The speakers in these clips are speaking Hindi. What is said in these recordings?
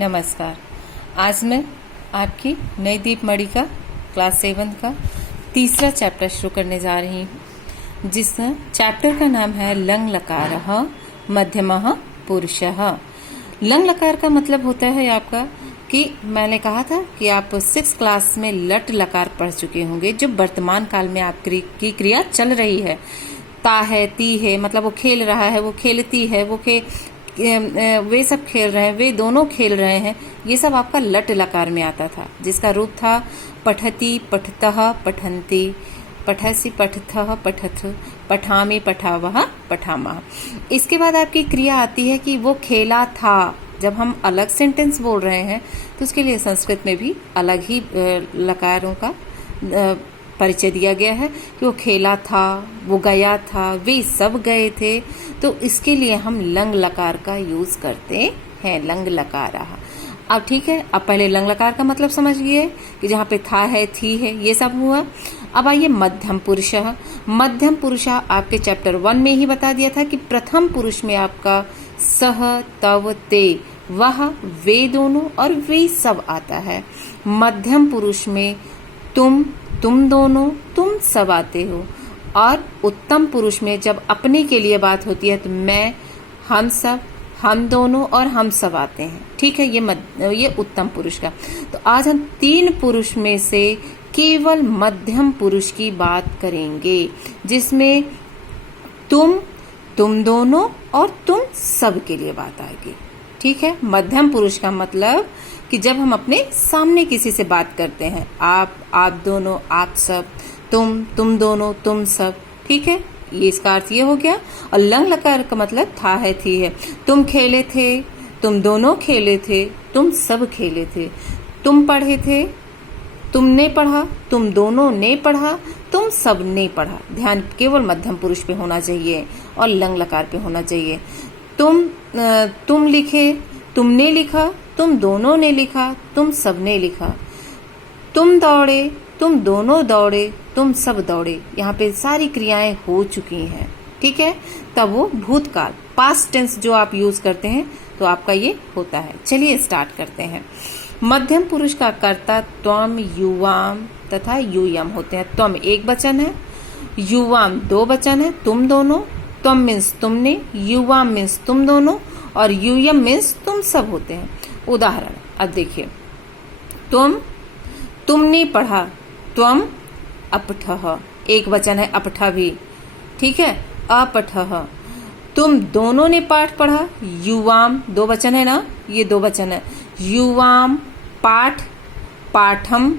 नमस्कार। आज मैं आपकी नई दीपमणि का क्लास 7 का तीसरा चैप्टर शुरू करने जा रही हूँ, जिस चैप्टर का नाम है लंग लकारः मध्यमः पुरुषः। लंग लकार का मतलब होता है आपका कि मैंने कहा था कि आप 6 क्लास में लट लकार पढ़ चुके होंगे, जो वर्तमान काल में आपकी क्रिया चल रही है। ता है, ती है, मतलब वो खेल रहा है, वो खेलती है, वे सब खेल रहे हैं, वे दोनों खेल रहे हैं। ये सब आपका लट लकार में आता था, जिसका रूप था पठति पठतः पठन्ति, पठसि पठथः पठथ, पठामि पठावः पठामः। इसके बाद आपकी क्रिया आती है कि वो खेला था। जब हम अलग सेंटेंस बोल रहे हैं तो उसके लिए संस्कृत में भी अलग ही लकारों का परिचय दिया गया है कि वो खेला था, वो गया था, वे सब गए थे। तो इसके लिए हम लंग लकार का यूज करते हैं, लंग लकारः। अब ठीक है, अब पहले लंग लकार का मतलब समझ गए कि जहाँ पे था है, थी है, ये सब हुआ। अब आइए मध्यम पुरुषः। मध्यम पुरुष आपके चैप्टर 1 में ही बता दिया था कि प्रथम पुरुष में आपका सह, तव, ते, वह, वे दोनों और वे सब आता है। मध्यम पुरुष में तुम दोनों, तुम सब आते हो। और उत्तम पुरुष में जब अपने के लिए बात होती है तो मैं, हम सब, हम दोनों और हम सब आते हैं। ठीक है, ये उत्तम पुरुष का। तो आज हम 3 पुरुष में से केवल मध्यम पुरुष की बात करेंगे, जिसमें तुम दोनों और तुम सब के लिए बात आएगी। ठीक है, मध्यम पुरुष का मतलब कि जब हम अपने सामने किसी से बात करते हैं, आप दोनों, आप सब, तुम दोनों, तुम सब। ठीक है, ये इसका अर्थ ये हो गया। और लंग लकार का मतलब था है, थी है। तुम खेले थे, तुम दोनों खेले थे, तुम सब खेले थे। तुम पढ़े थे, तुमने पढ़ा, तुम दोनों ने पढ़ा, तुम सब ने पढ़ा। ध्यान केवल मध्यम पुरुष पे होना चाहिए और लंग लकार पे होना चाहिए। तुम लिखे, तुमने लिखा, तुम दोनों ने लिखा, तुम सब ने लिखा। तुम दौड़े, तुम दोनों दौड़े, तुम सब दौड़े। यहाँ पे सारी क्रियाएं हो चुकी हैं। ठीक है, तब वो भूतकाल, पास्ट टेंस जो आप यूज करते हैं तो आपका ये होता है। चलिए स्टार्ट करते हैं। मध्यम पुरुष का कर्ता त्वम, युवाम तथा यूयम होते हैं। त्वम एक वचन है, युवाम 2 वचन है, तुम दोनों। त्वम मीन्स तुमने, युवाम मीन्स तुम दोनों और यूयम मीन्स तुम सब होते हैं। उदाहरण अब देखिए, तुमने पढ़ा, त्वम अपठः एक वचन है, अपठा भी। ठीक है, अपठः। तुम दोनों ने पाठ पढ़ा, युवाम 2 वचन है ना, ये 2 वचन है। युवाम पाठ, पाठम।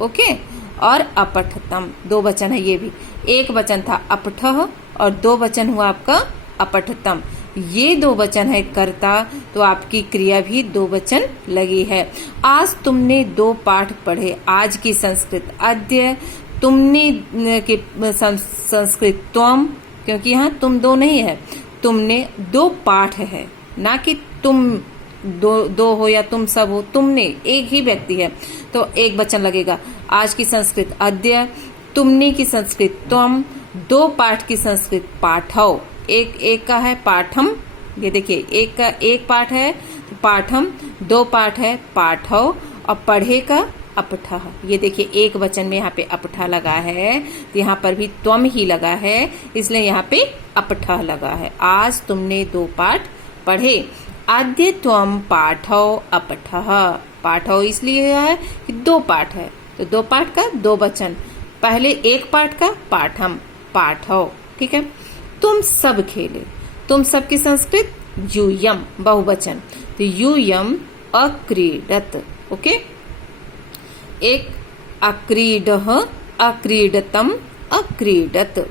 ओके, और अपठतम 2 वचन है, ये भी। एक वचन था अपठः और 2 वचन हुआ आपका अपठतम। ये 2 वचन है कर्ता, तो आपकी क्रिया भी 2 वचन लगी है। आज तुमने 2 पाठ पढ़े। आज की संस्कृत अद्य, तुमने की संस्कृत त्वम, क्योंकि यहाँ तुम 2 नहीं है, तुमने 2 पाठ है, ना कि तुम दो हो या तुम सब हो। तुमने एक ही व्यक्ति है तो एक वचन लगेगा। आज की संस्कृत अद्य, तुमने की संस्कृत त्वम, 2 पाठ की संस्कृत पाठौ। एक का है पाठम, ये देखिए, एक का एक पाठ है तो पाठम, 2 पाठ है पाठौ, और पढ़े का अपठः। ये देखिए, एक वचन में यहाँ पे अपठा लगा है, तो यहाँ पर भी त्वम ही लगा है, इसलिए यहाँ पे अपठः लगा है। आज तुमने 2 पाठ पढ़े। आद्य त्वम पाठौ अपठः। पाठौ इसलिए है कि 2 पाठ है, तो 2 पाठ का 2 वचन। पहले एक पाठ का पाठम, पाठौ। ठीक है, तुम सब खेले। तुम सब की संस्कृत यूयम बहुवचन, तो यूयम अक्रीडत। ओके, एक अक्रीडः, अक्रीडतम, अक्रीडत।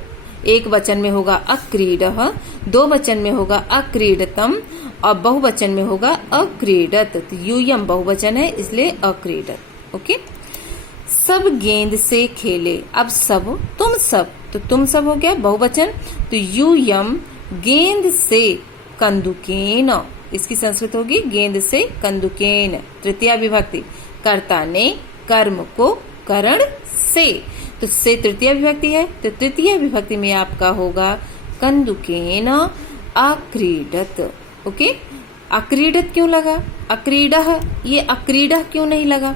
एक वचन में होगा अक्रीडः, 2 वचन में होगा अक्रीडतम और बहुवचन में होगा अक्रीडत। तो यूयम बहुवचन है, इसलिए अक्रीडत। ओके, सब गेंद से खेले। अब सब, तुम सब, तो तुम सब हो गया बहुवचन, तो यूयम गेंद से कंदुकेन। इसकी संस्कृत होगी गेंद से कंदुकेन। तृतीया विभक्ति, कर्ता ने कर्म को करण से, तो से तृतीया विभक्ति है, तो तृतीया विभक्ति में आपका होगा कंदुकेन अक्रीडत। ओके, अक्रीडत क्यों लगा? अक्रीडः, ये अक्रीडः क्यों नहीं लगा?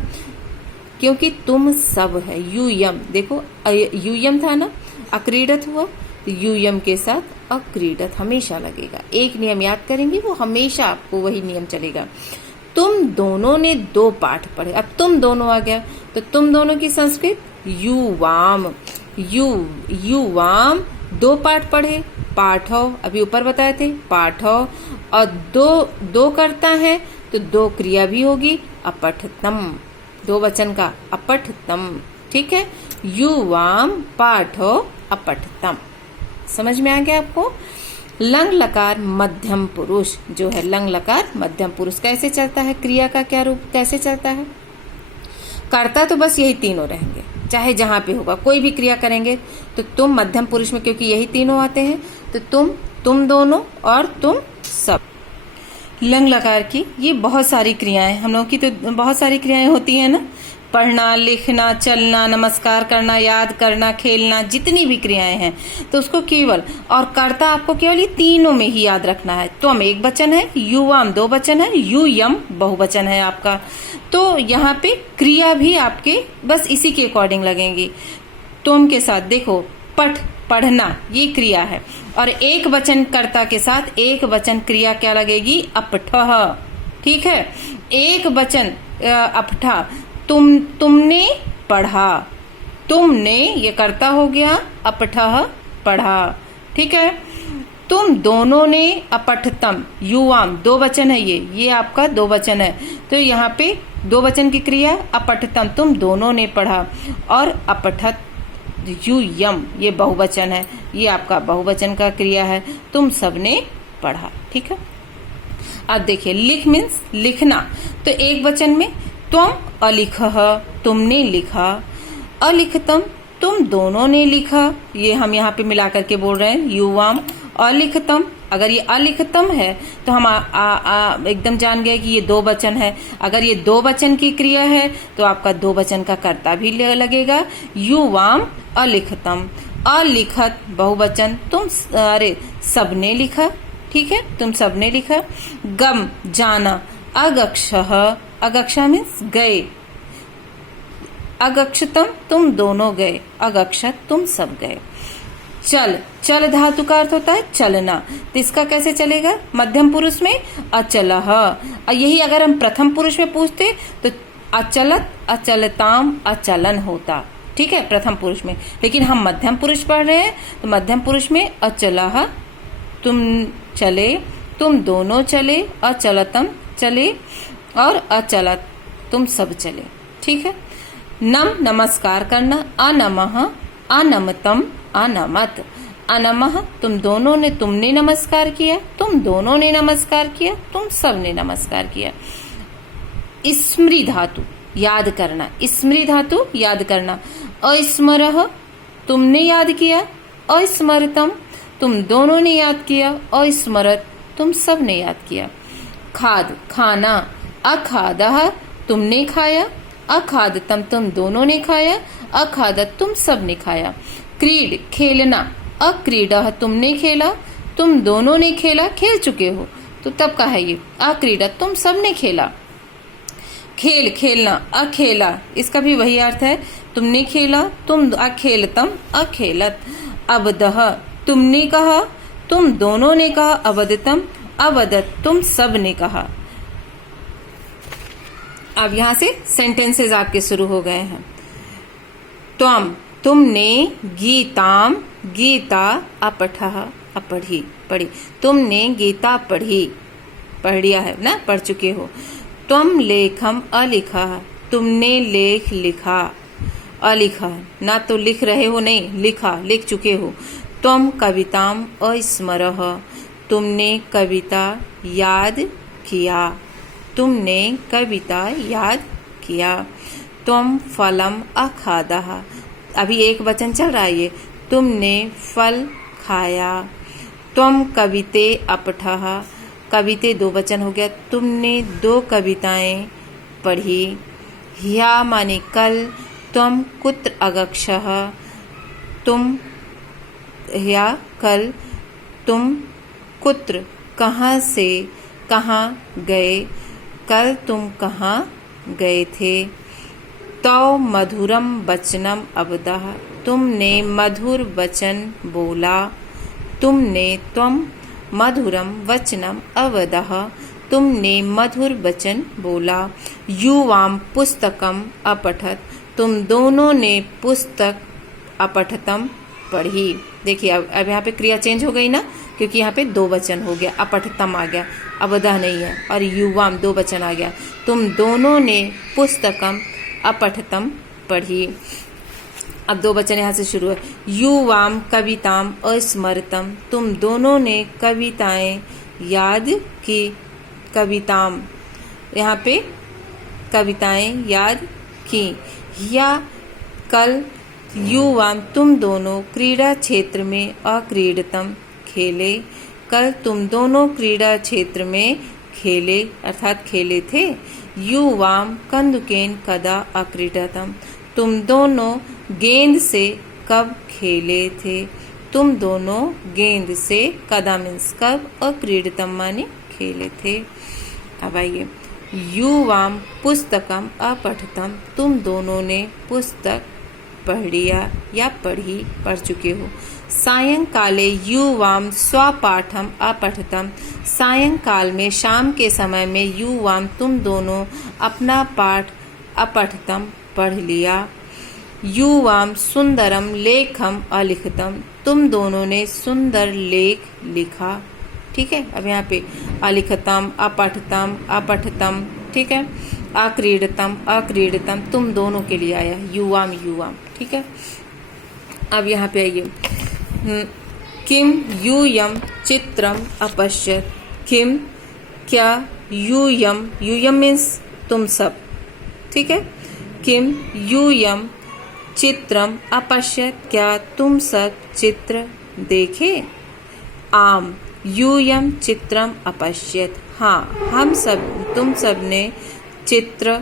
क्योंकि तुम सब है, यूयम, देखो यूयम था ना, अक्रीडत हुआ, तो यूयम के साथ अक्रीडत हमेशा लगेगा। एक नियम याद करेंगे, वो हमेशा आपको वही नियम चलेगा। तुम दोनों ने 2 पाठ पढ़े, अब तुम दोनों आ गया, तो तुम दोनों की संस्कृत युवाम, युवाम 2 पाठ पढ़े, पाठव, अभी ऊपर बताए थे पाठव, और दो करता है तो 2 क्रिया भी होगी, अपठतम, 2 वचन का अपठतम, ठीक है, युवाम पाठो अपठतम। समझ में आ गया आपको? लंग लकार मध्यम पुरुष जो है, लंग लकार मध्यम पुरुष कैसे चलता है, क्रिया का क्या रूप कैसे चलता है? कर्ता तो बस यही तीनों रहेंगे, चाहे जहां पे होगा, कोई भी क्रिया करेंगे तो तुम मध्यम पुरुष में, क्योंकि यही तीनों आते हैं, तो तुम दोनों और तुम सब। लंग लकार की ये बहुत सारी क्रियाएं, हम लोगों की तो बहुत सारी क्रियाएं होती है ना, पढ़ना, लिखना, चलना, नमस्कार करना, याद करना, खेलना, जितनी भी क्रियाएं हैं, तो उसको केवल, और कर्ता आपको केवल ये तीनों में ही याद रखना है। त्वम एक वचन है, युवाम 2 वचन है, यूयम बहुवचन है आपका। तो यहाँ पे क्रिया भी आपके बस इसी के अकॉर्डिंग लगेंगी। तुम के साथ देखो, पठ, पढ़ना, ये क्रिया है, और एक वचन कर्ता के साथ एक वचन क्रिया क्या लगेगी? अपठः, ठीक है, एक वचन अपठा, तुमने पढ़ा, तुमने ये कर्ता हो गया, अपठः पढ़ा, ठीक है। तुम दोनों ने अपठतम, युवाम 2 वचन है, ये आपका 2 वचन है, तो यहाँ पे 2 वचन की क्रिया अपठतम, तुम दोनों ने पढ़ा, और अपठत युयम ये बहुवचन है, ये आपका बहुवचन का क्रिया है, तुम सबने पढ़ा, ठीक है। अब देखिए, लिख मीन्स लिखना, तो एक वचन में त्वम अलिखः, तुमने लिखा, अलिखतम तुम दोनों ने लिखा, ये हम यहाँ पे मिला करके बोल रहे हैं, युवाम अलिखतम। अगर ये अलिखतम है तो हम एकदम जान गए कि ये 2 वचन है। अगर ये 2 वचन की क्रिया है तो आपका 2 वचन का कर्ता भी लगेगा, युवाम अलिखतम। अलिखत बहुवचन, तुम अरे सबने लिखा, ठीक है, तुम सबने लिखा। गम जाना, अगक्षः, अगक्षा मीन्स गए, अगक्षतम तुम दोनों गए, अगक्षत तुम सब गए। चल, चल धातु का अर्थ होता है चलना, तो इसका कैसे चलेगा? मध्यम पुरुष में अचलः, यही अगर हम प्रथम पुरुष में पूछते तो अचलत, अचलताम, अचलन होता, ठीक है, प्रथम पुरुष में। लेकिन हम मध्यम पुरुष पढ़ रहे हैं, तो मध्यम पुरुष में अचलः तुम चले, तुम दोनों चले, अचलतम चले, और अचलत तुम सब चले, ठीक है। नम नमस्कार करना, अनमः अनमतम अनमत, अनमः तुम दोनों ने, तुमने नमस्कार किया, तुम दोनों ने नमस्कार किया, तुम सब ने नमस्कार किया। स्मृ धातु याद करना, स्मृ धातु याद करना, अस्मरः तुमने याद किया, अस्मरतम तुम दोनों ने याद किया, अस्मरत तुम सब ने याद किया। खाद खाना, अखादः तुमने खाया, अखादतम तुम दोनों ने खाया, अखादत तुम सब ने खाया। क्रीड खेलना, अक्रीडः तुमने खेला, तुम दोनों ने खेला, खेल चुके हो, तो तब का है ये, अक्रीडत तुम सब ने खेला। खेल खेलना, अखेला, इसका भी वही अर्थ है, तुमने खेला, तुम अखेलतम अखेलत। अवदः तुमने कहा, तुम दोनों ने कहा, अवदतम अवदत तुम सब ने कहा। अब यहाँ से सेंटेंसेस आपके शुरू हो गए हैं। त्वम तुमने, गीताम गीता, अपठः अपढ़ी पढ़ी, तुमने गीता पढ़ी, पढ़ लिया है ना, पढ़ चुके हो। त्वम लेखम अलिखा, तुमने लेख लिखा, अलिखा ना तो लिख रहे हो, नहीं लिखा, लिख चुके हो। त्वम कविताम अस्मरः, तुमने कविता याद किया, तुमने कविता याद किया। त्वम फलम अखादः, अभी एक वचन चल रहा है ये, तुमने फल खाया। त्वम कविते अपठः, कविते 2 वचन हो गया, तुमने 2 कविताएं पढ़ी। ह्या माने कल, त्वम कुत्र अगक्षः, तुम ह्या कल, तुम कुत्र कहाँ से कहाँ गए। कल तुम कहाँ गए थे। तौ मधुरम वचनम अवदः, तुमने मधुर वचन बोला। तुमने त्वम मधुरम वचनम अवदः, तुमने मधुर वचन बोला। युवाम पुस्तकम अपठत, तुम दोनों ने पुस्तक अपठतम पढ़ी। देखिए अब यहाँ पे क्रिया चेंज हो गई ना, क्योंकि यहाँ पे दो वचन हो गया, अपठतम आ गया, अवदः नहीं है, और युवाम दो वचन आ गया। तुम दोनों ने पुस्तकम अपठतम पढ़ी। अब दो वचन यहाँ से शुरू है। युवाम कविताम अस्मरतम, तुम दोनों ने कविताएं याद की। कविताम यहाँ पे कविताएं याद की। या कल युवाम, तुम दोनों क्रीड़ा क्षेत्र में अक्रीडतम खेले। कल तुम दोनों क्रीड़ा क्षेत्र में खेले अर्थात खेले थे। युवाम कंदुकेन कदा अक्रीडतम, तुम दोनों गेंद से कब खेले थे। तुम दोनों गेंद से, कदा मीन्स कब, अक्रीडतम माने खेले थे। अब आइए, युवाम पुस्तकम अपठतम, तुम दोनों ने पुस्तक पढ़ लिया या पढ़ चुके हो। सायंकाले युवाम स्वपाठम अपठतम, सायंकाल में, शाम के समय में, युवाम तुम दोनों अपना पाठ अपठतम पढ़ लिया। युवाम सुंदरम लेखम अलिखतम, तुम दोनों ने सुंदर लेख लिखा। ठीक है, अब यहाँ पे अलिखतम, अपठतम, ठीक है, अक्रीडतम तुम दोनों के लिए आया, युवाम। ठीक है, अब यहाँ पे आइए, किम यूयम चित्रम अपश्यत। किम क्या, यूयम मीन्स तुम सब। ठीक है, किम यूयम चित्रम अपश्यत, क्या तुम सब चित्र देखे। आम यूयम चित्रम अपश्यत, हाँ हम सब, तुम सब ने चित्र,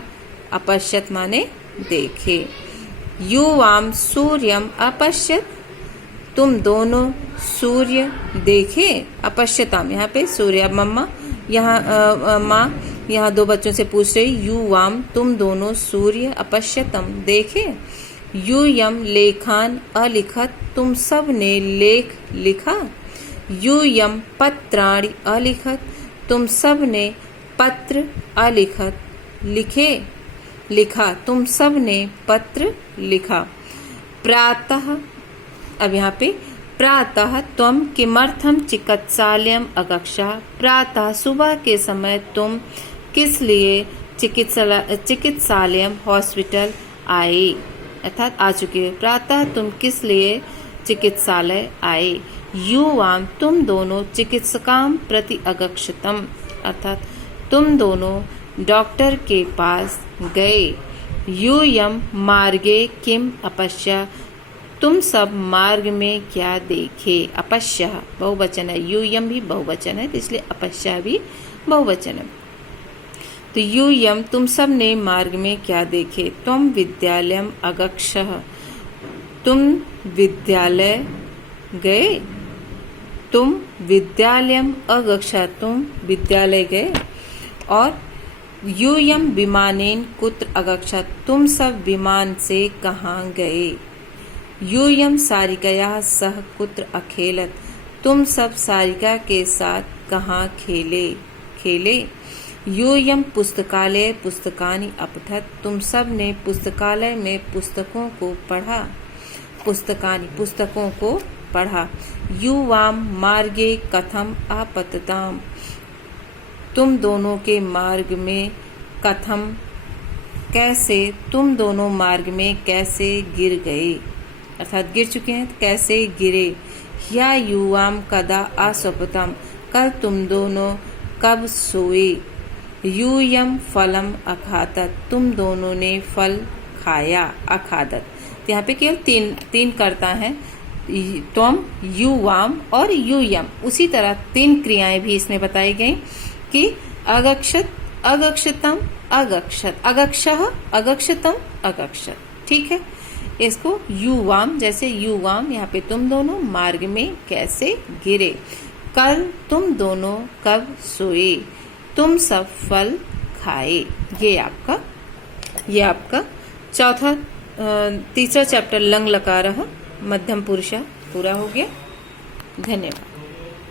अपश्यत माने देखे। युवाम सूर्यम अपश्यत, तुम दोनों सूर्य देखे। अपश्यताम यहाँ पे सूर्य, मम्मा यहाँ माँ यहाँ दो बच्चों से पूछ रही, युवाम तुम दोनों सूर्य अपश्यतम देखे। यूयम लेखान अलिखत, तुम सब ने लेख लिखा। यूयम पत्राणि अलिखत, तुम सब ने पत्र अलिखत लिखा, तुम सब ने पत्र लिखा। प्रातः, अब यहाँ पे प्रातः त्वम किमर्थम चिकित्सालयम अगच्छा, प्रातः सुबह के समय तुम किस लिए चिकित्सालयम हॉस्पिटल आए अर्थात आ चुके हो। प्रातः तुम किस लिए चिकित्सालय आए। युवाम तुम दोनों चिकित्सकाम प्रति अगच्छतम, अर्थात तुम दोनों डॉक्टर के पास गए। यूयम मार्गे किम अपश्या, तुम सब मार्ग में क्या देखे। अपश्या बहुवचन है, यूयम भी बहुवचन है, तो इसलिए अपश्या भी बहुवचन है। तो यूयम तुम सब ने मार्ग में क्या देखे। तुम विद्यालयम अगच्छः, तुम विद्यालय गए। तुम विद्यालयम अगच्छः, तुम विद्यालय गए। और यूयम विमानेन कुत्र अगच्छः, तुम सब विमान से कहाँ गए। यूयम सारिकया सह कुत्र अखेलत, तुम सब सारिका के साथ कहाँ खेले। यूयम पुस्तकालय पुस्तकानि अपठत, तुम सब ने पुस्तकालय में पुस्तकों को पढ़ा। पुस्तकानि पुस्तकों को पढ़ा। युवाम मार्गे कथम आपतताम, तुम दोनों के मार्ग में कथम कैसे, तुम दोनों मार्ग में कैसे गिर गए अर्थात गिर चुके हैं, कैसे गिरे। या युवाम कदा अस्वपतम, कल तुम दोनों कब सोए। यूयम फलम अखादत, तुम दोनों ने फल खाया। अखादत, तो यहाँ पे केवल तीन करता है, त्वम, युवाम और यूयम। उसी तरह तीन क्रियाएं भी इसमें बताई गई कि अगक्षत, अगक्षतम, अगक्षत, अगक्षः, अगक्षतम, अगक्षत। ठीक है, इसको युवाम, जैसे युवाम यहाँ पे तुम दोनों मार्ग में कैसे गिरे। कल तुम दोनों कब सोए। तुम सब फल खाए। ये आपका तीसरा चैप्टर लंग लकारः मध्यम पुरुषः पूरा हो गया। धन्यवाद।